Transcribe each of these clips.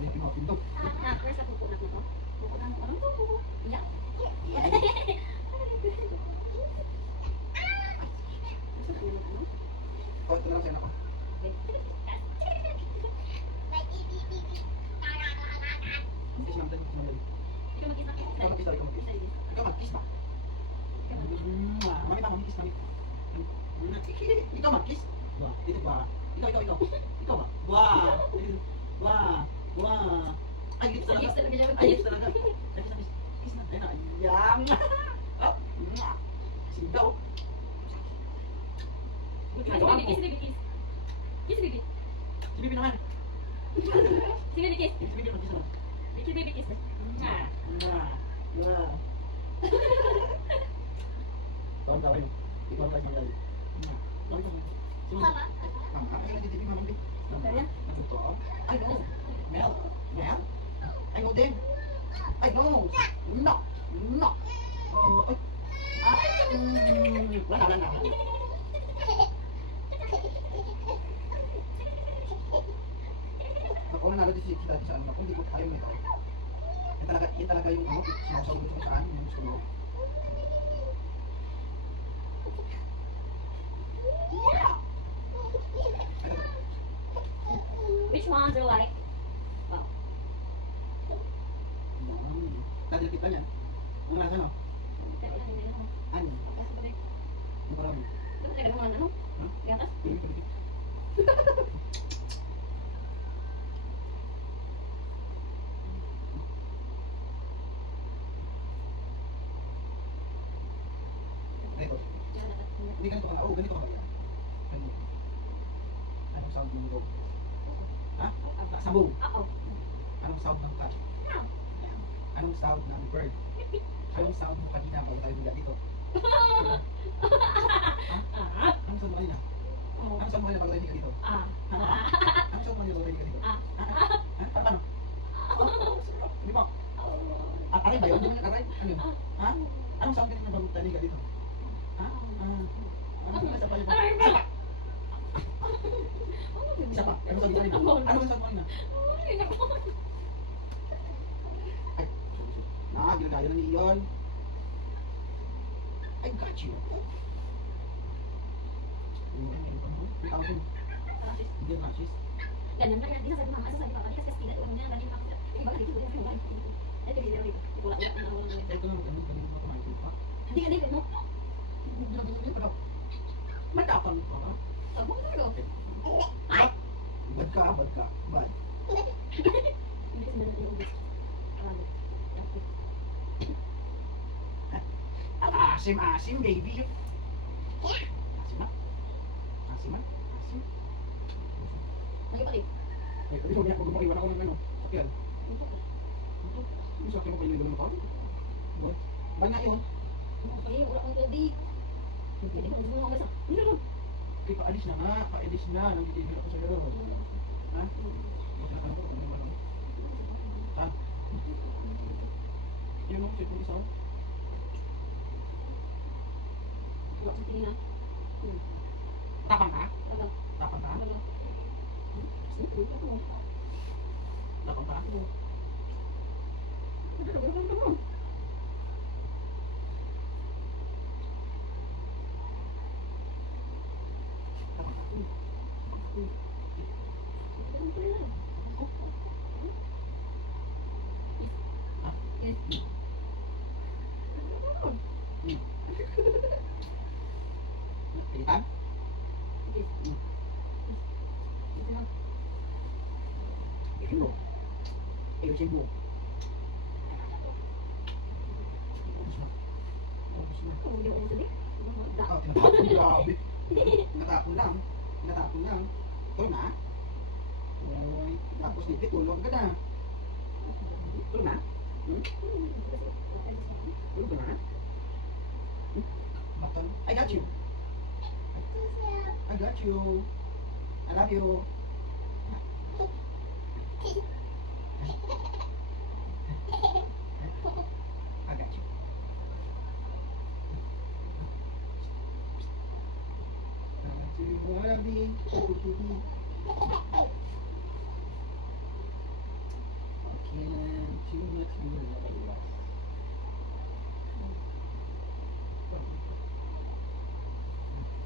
May pinapindot. Where's the coconut na to? Coconut na to? Iyak. Oh, ito na lang sa'yo na ko. Kiss lang din, kiss lang din. Ikaw mag-kiss na kiss. Ikaw mag-kiss daw, ikaw mag-kiss. Ikaw mag-kiss ba? Mami ba, mami kiss, mami. Ikaw mag-kiss? Wah, dito ba? Ikaw. Ikaw ba? Wah! Wah! Ay, lips talaga. Ay, lips talaga. Kiss na. Ayun na. Yang! Up! Sigaw. Kiss baby, kiss. Kiss baby. Si Bibi naman. Si baby kiss. Si Bibi naman, kiss naman. Si baby kiss. Tawag ka kayo. Ikaw tayo sa mga Mama. Mama, ay nagtitipi mama din. Kaya? Nagtuto ako. Ay no. Mel. Ay no din. Ay no. No. Oh, ay. Wala na. Ako na nalagay si dati sa ano, kung hindi ko ayaw nito. Yan talaga yung ano, sinasabi ko saan, yung gusto mo. Which ones are like? Wow. Nadil kita niyan. Ang nasa no? Ani. Ang parami. Di atas? Dito. Hindi ganito ka na. Oo, ganito ka ba yan? Ano? Anong sound ng dog? Ha? Sabong. Oo. Anong sound ng cat? Yan. Anong sound ng bird? Anong sound mo kanina bago tayo mula dito? Ha? Anong sound mo kanina? Anong sound mo kanina bago tayo mula dito? Ha? Anong sound mo kanina bago tayo mula dito? Ha? Paano? Hindi mo? Aray ba yun? Hindi mo niya aray? Ano yun? Ha? Anong sound kanina bago tayo mula dito? Ha? Isa pa yun? Isa pa? Anong sound kanina? Anong sound mo kanina? Ay, ginagaya na ni Iyon. I got you. Break out yun. Hindi na, sis. Ganyan na yan. Di sasabi mama, sasabi papa, kasi tidak ulang niya, lagi pa. Iba lagi ko yung ulang. Ito video ito. Wala na ang ulang. Ito na magandang ganun na kumain pa. Hindi mo. Matapang ko ha? Abo na ro. Bad ka. Bad. Hindi kasi meron yung ubis. Asim, baby. Asim. Nagipalik. Eh, tapi sabi niya, huwag makiwan ako ng ano. Sakyan. Yung sakyan mo pa yung ibang mapawin. Ba nga yun? Okay, wala kang pwede. Hindi mo gusto mo umasa. Hindi lang. Okay, paalis na nga. Paalis na. Nagtitigil ako sa'yo. Ha? Buti na ka na po. Kung naman ako. Ha? Yun o, sit mo isa o. Wala kang tingin na. Tapang ka? Wala. Tapang ka? Wala. Sige, ako. Tapang ka? Wala. Pilitan? Ayusin mo. Tinatapon, grabe. Tinatapon lang. Ito na. Oy, tapos dito, tulog ka na. Tulog na? Tulog na? Button. I got you. I got you. I love you. I got you.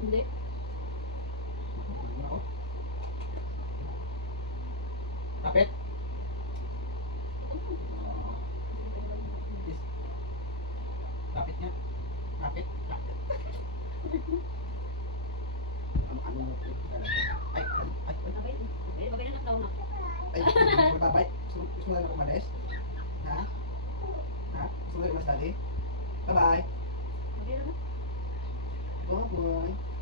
Hindi. Ano ako? Kapit. Is. Kapit niya. Kapit. Kapit. Ano? Ay, ay, ay. Babay na daw na. Ay, magbabay. Gusto mo lang ako umalis? Ha? Ha? Gusto mo lang umalis dati? Bye-bye. Babay na. Bye-bye.